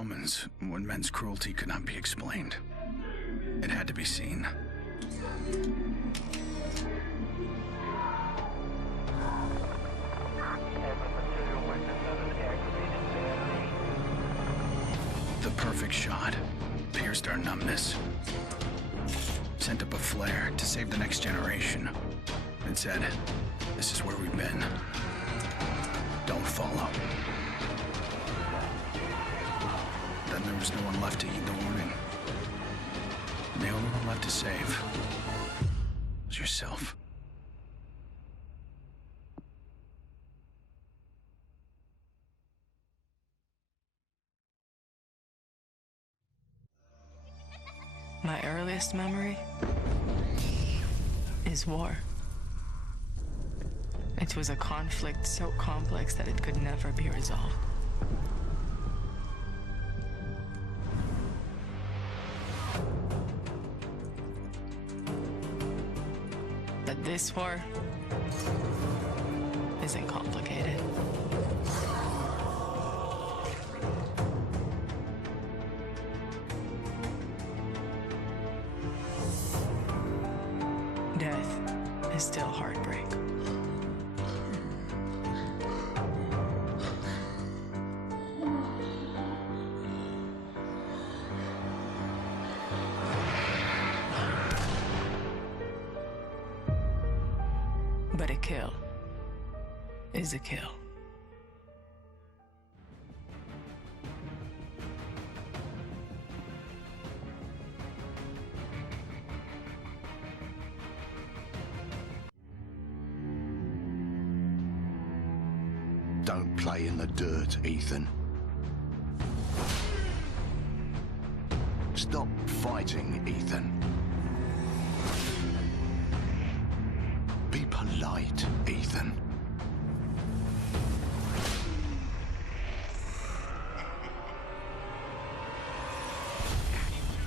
moments when men's cruelty could not be explained. It had to be seen. The perfect shot pierced our numbness, sent up a flare to save the next generation. It said, "This is where we've been. Don't follow." Then there was no one left to heed the warning. And the only one left to save was yourself. My earliest memory is war. It was a conflict so complex that it could never be resolved. But this war isn't complicated. Death is still heartbreak. But a kill is a kill. Don't play in the dirt, Ethan. Stop fighting, Ethan. Be polite, Ethan.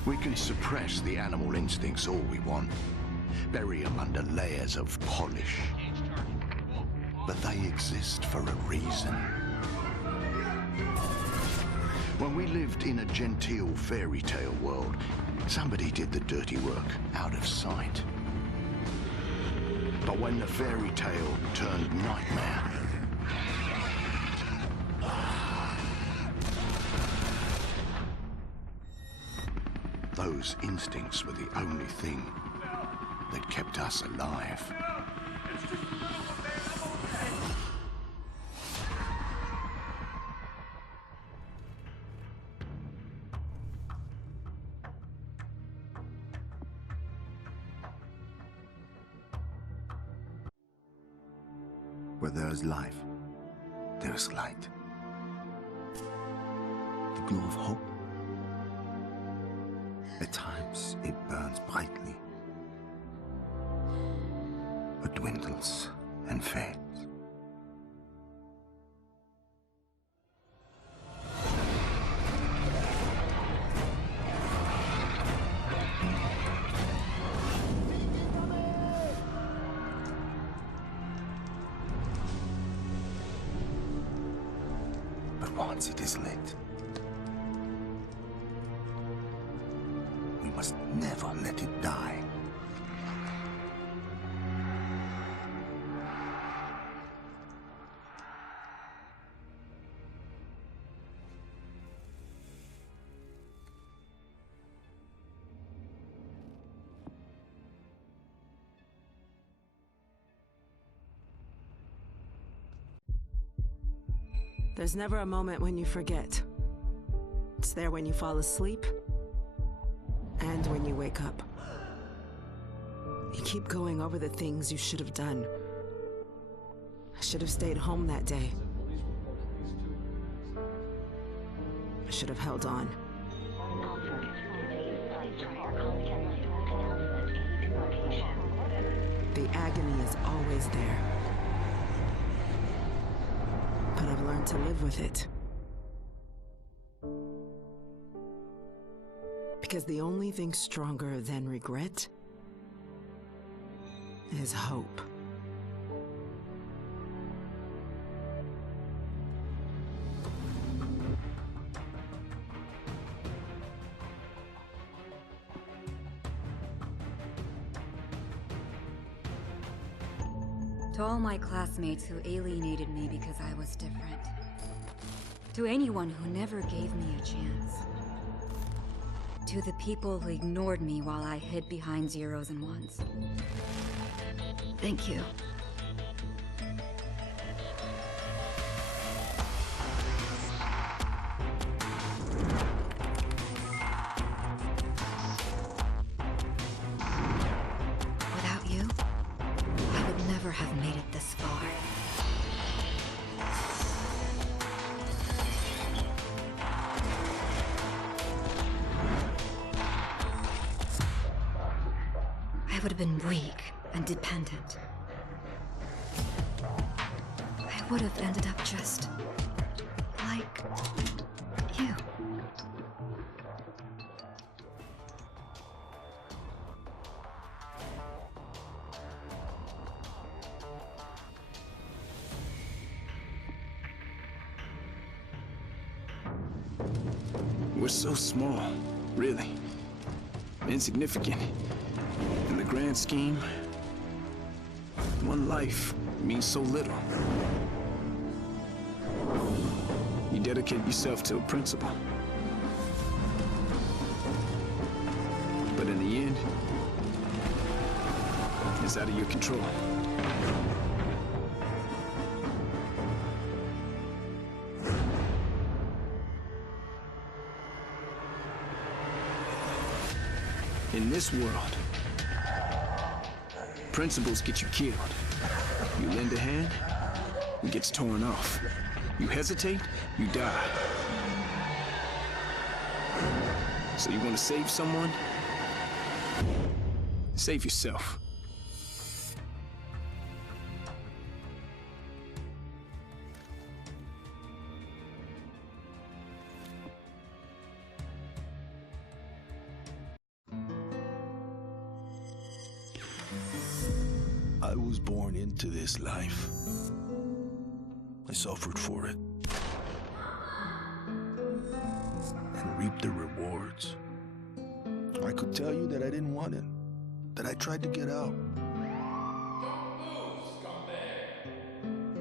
We can suppress the animal instincts all we want, bury them under layers of polish. But they exist for a reason. When we lived in a genteel fairy tale world, somebody did the dirty work out of sight. But when the fairy tale turned nightmare, those instincts were the only thing that kept us alive. Where there is life, there is light. The glow of hope. At times, it burns brightly, but dwindles and fades. Once it is lit, we must never let it die. There's never a moment when you forget. It's there when you fall asleep and when you wake up. You keep going over the things you should have done. I should have stayed home that day. I should have held on. The agony is always there. But I've learned to live with it. Because the only thing stronger than regret is hope. To all my classmates who alienated me because I was different. To anyone who never gave me a chance. To the people who ignored me while I hid behind zeros and ones. Thank you. Without you, I would never have made it this far. I would have been weak and dependent. I would have ended up just like you. We're so small, really. Insignificant. In the grand scheme, one life means so little. You dedicate yourself to a principle. But in the end, it's out of your control. In this world, principles get you killed. You lend a hand, it gets torn off. You hesitate, you die. So you want to save someone? Save yourself. I was born into this life. I suffered for it. And reaped the rewards. I could tell you that I didn't want it. That I tried to get out.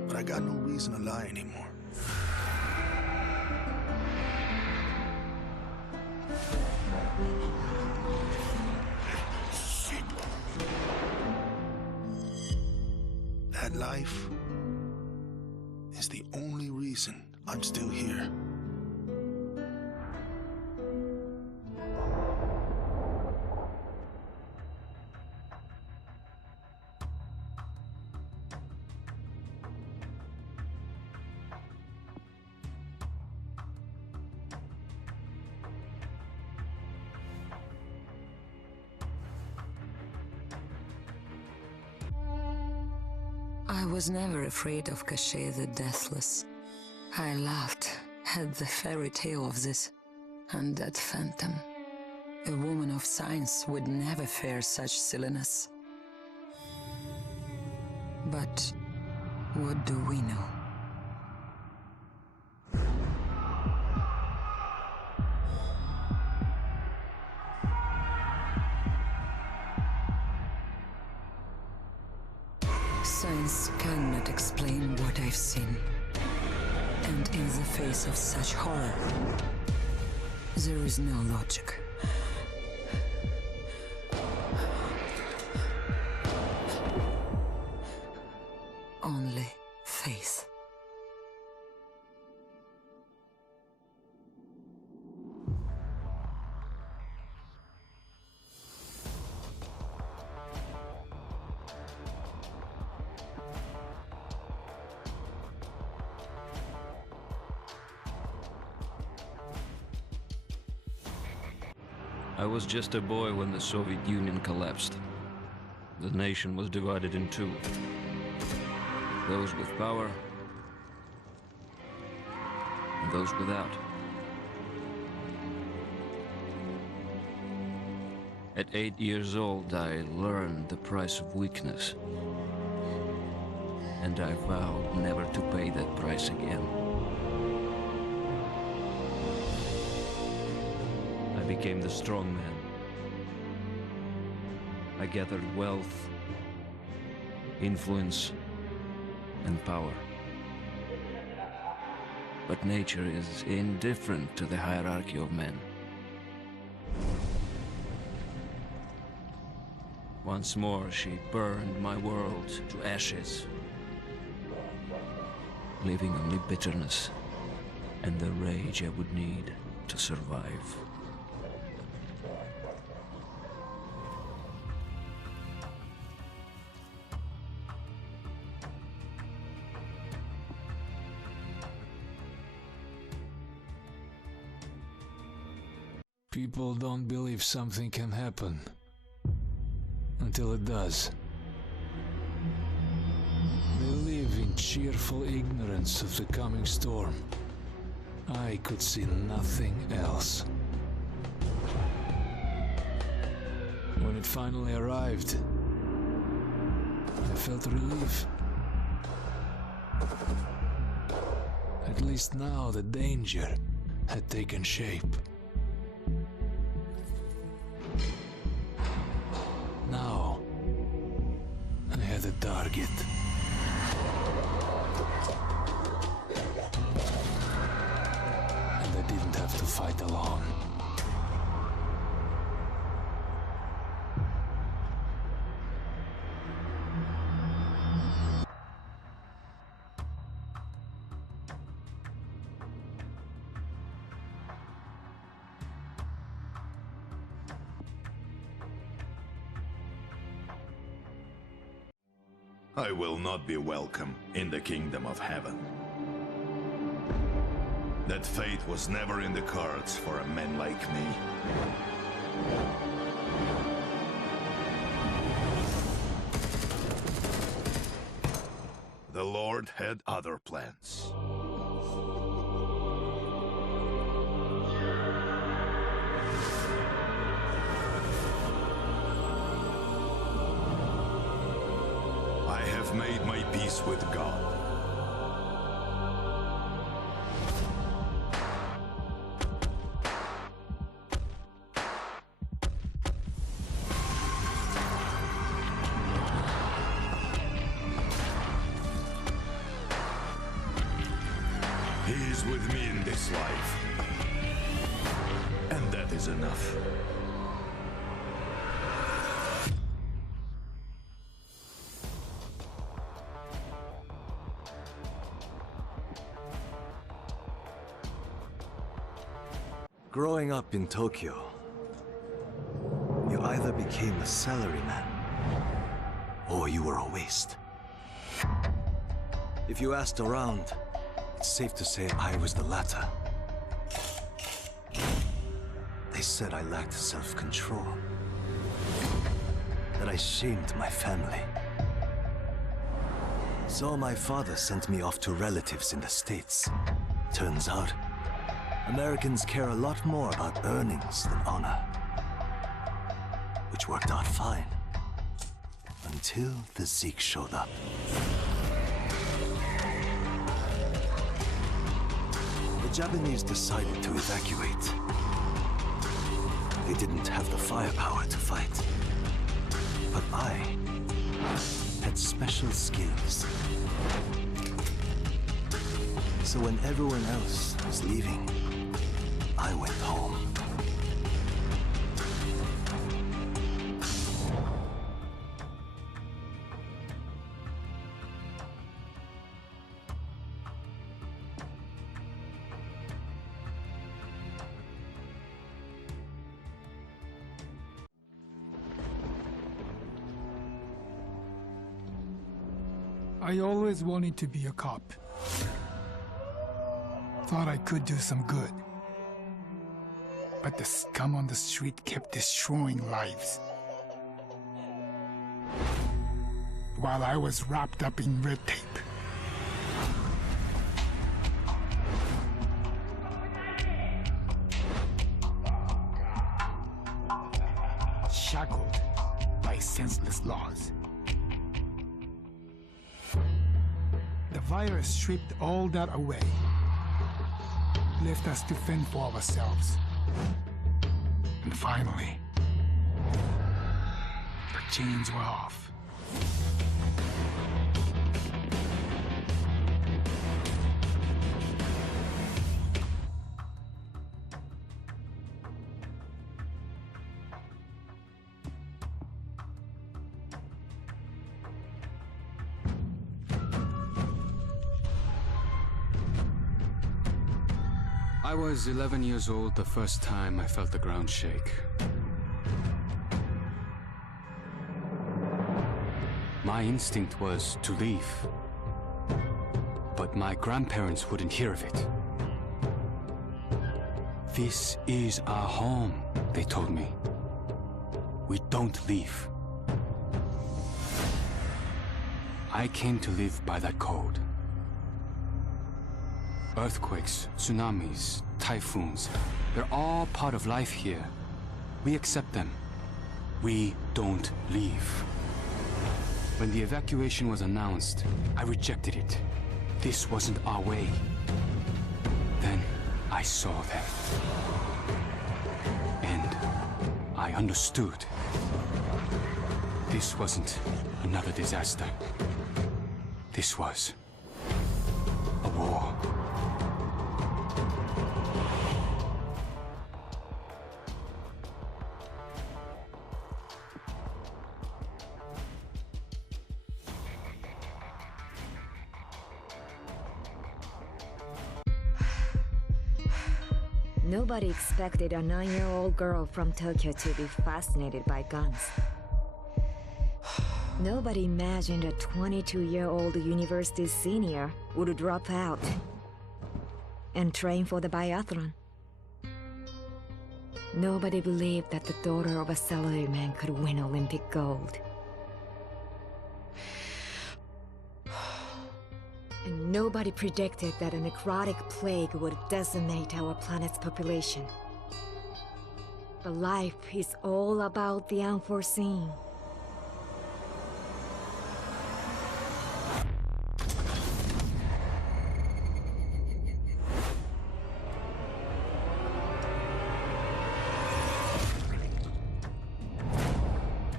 But I got no reason to lie anymore. That life is the only reason I'm still here. I was never afraid of Cachet the Deathless. I laughed at the fairy tale of this undead phantom. A woman of science would never fear such silliness. But what do we know? Science cannot explain what I've seen. And in the face of such horror, there is no logic. Only faith. I was just a boy when the Soviet Union collapsed. The nation was divided in two. Those with power and those without. At 8 years old, I learned the price of weakness. And I vowed never to pay that price again. I became the strong man. I gathered wealth, influence, and power. But nature is indifferent to the hierarchy of men. Once more, she burned my world to ashes, leaving only bitterness and the rage I would need to survive. People don't believe something can happen until it does. They live in cheerful ignorance of the coming storm. I could see nothing else. When it finally arrived, I felt relief. At least now the danger had taken shape. Now, I had a target. And I didn't have to fight alone. I will not be welcome in the kingdom of heaven. That fate was never in the cards for a man like me. The Lord had other plans. I have made my peace with God. He is with me in this life, and that is enough. Growing up in Tokyo, you either became a salaryman or you were a waste. If you asked around, it's safe to say I was the latter. They said I lacked self-control, that I shamed my family. So my father sent me off to relatives in the States. Turns out, Americans care a lot more about earnings than honor. Which worked out fine. Until the Zeke showed up. The Japanese decided to evacuate. They didn't have the firepower to fight. But I had special skills. So when everyone else was leaving, I went home. I always wanted to be a cop. Thought I could do some good. But the scum on the street kept destroying lives. While I was wrapped up in red tape. Shackled by senseless laws. The virus stripped all that away. Left us to fend for ourselves. And finally, the chains were off. I was 11 years old the first time I felt the ground shake. My instinct was to leave, but my grandparents wouldn't hear of it. This is our home, they told me. We don't leave. I came to live by that code. Earthquakes, tsunamis, typhoons, they're all part of life here. We accept them. We don't leave. When the evacuation was announced, I rejected it. This wasn't our way. Then I saw them. And I understood. This wasn't another disaster. This was a war. Nobody expected a 9-year-old girl from Tokyo to be fascinated by guns. Nobody imagined a 22-year-old university senior would drop out and train for the biathlon. Nobody believed that the daughter of a salaryman could win Olympic gold. And nobody predicted that a necrotic plague would decimate our planet's population. But life is all about the unforeseen.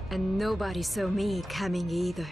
And nobody saw me coming either.